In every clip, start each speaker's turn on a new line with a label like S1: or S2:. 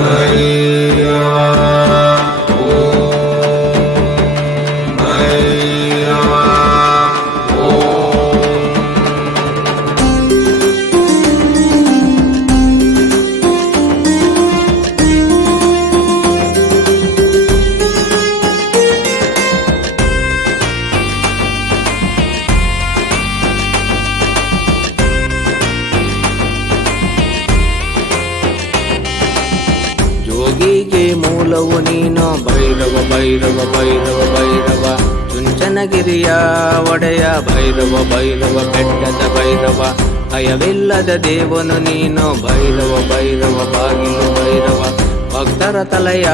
S1: money ಯೋಗಿಗೆ ಮೂಲವು ನೀನು. ಭೈರವ ಭೈರವ ಭೈರವ ಭೈರವ. ಚುಂಚನಗಿರಿಯ ಒಡೆಯ ಭೈರವ ಭೈರವ, ಬೆಟ್ಟದ ಭೈರವ. ಭಯವಿಲ್ಲದ ದೇವನು ನೀನು. ಭೈರವ ಭೈರವ, ಬಾಗಿಲು ಭೈರವ. ಭಕ್ತರ ತಲೆಯ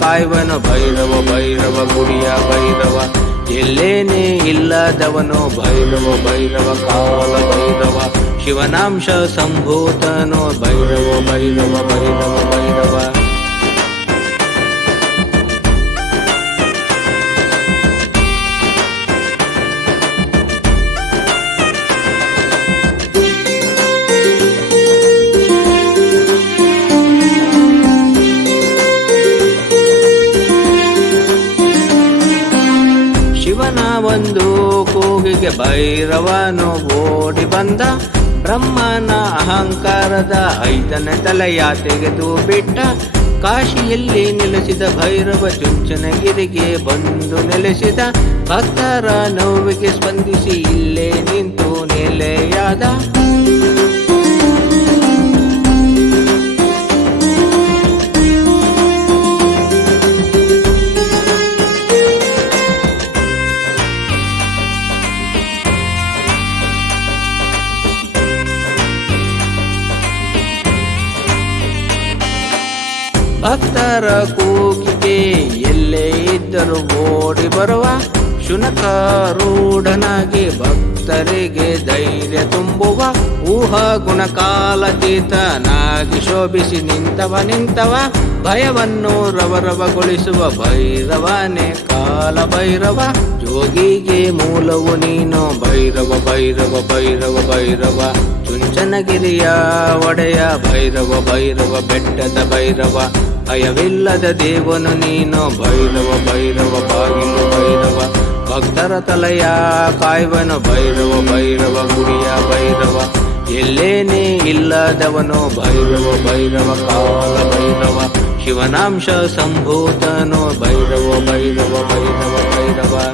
S1: ಕಾಯುವನು ಭೈರವ ಭೈರವ, ಗುಡಿಯ ಭೈರವ. ಎಲ್ಲೇನೇ ಇಲ್ಲದವನು ಭೈರವ ಭೈರವ ಕಾಲ ಭೈರವ. ಶಿವನಾಂಶ ಸಂಭೂತನು ಭೈರವ ಭೈರವ ಭೈರವ ಭೈರವ. ಒಂದು ಕೂಗಿಗೆ ಭೈರವನು ಓಡಿ ಬಂದ. ಬ್ರಹ್ಮನ ಅಹಂಕಾರದ ಐದನೇ ತಲೆಯ ತೆಗೆದು ಬಿಟ್ಟ. ಕಾಶಿಯಲ್ಲಿ ನೆಲೆಸಿದ ಭೈರವ ಚುಂಚನಗಿರಿಗೆ ಬಂದು ನೆಲೆಸಿದ. ಭಕ್ತರ ನೋವಿಗೆ ಸ್ಪಂದಿಸಿ ಇಲ್ಲೇ ನಿಂತು ಭಕ್ತರ ಕೂಗಿಗೆ ಎಲ್ಲೇ ಇದ್ದರೂ ಓಡಿ ಬರುವ ಶುನಕಾರೂಢನಾಗಿ ಭಕ್ತರಿಗೆ ಧೈರ್ಯ ತುಂಬುವ ಊಹ ಗುಣಕಾಲತೀತನಾಗಿ ಶೋಭಿಸಿ ನಿಂತವ ನಿಂತವ ಭಯವನ್ನು ರವರವಗೊಳಿಸುವ ಭೈರವನೇ ಕಾಲ ಭೈರವ. ಜೋಗಿಗೆ ಮೂಲವು ನೀನು ಭೈರವ ಭೈರವ ಭೈರವ ಭೈರವ. ಚುಂಚನಗಿರಿಯ ಒಡೆಯ ಭೈರವ ಭೈರವ, ಬೆಟ್ಟದ ಭೈರವ. ಭಯವಿಲ್ಲದ ದೇವನು ನೀನು. ಭೈರವ ಭೈರವ, ಬಾಗಿಲು, ಭೈರವ. ಭಕ್ತರ ತಲೆಯ ಕಾಯುವನು. ಭೈರವ ಭೈರವ, ಗುಡಿಯ ಭೈರವ. ಎಲ್ಲೇನೇ ಇಲ್ಲದವನು. ಭೈರವ ಭೈರವ, ಕಾಲ ಭೈರವ. ಶಿವನಾಂಶ ಸಂಭೂತನು. ಭೈರವ ಭೈರವ ಭೈರವ ಭೈರವ.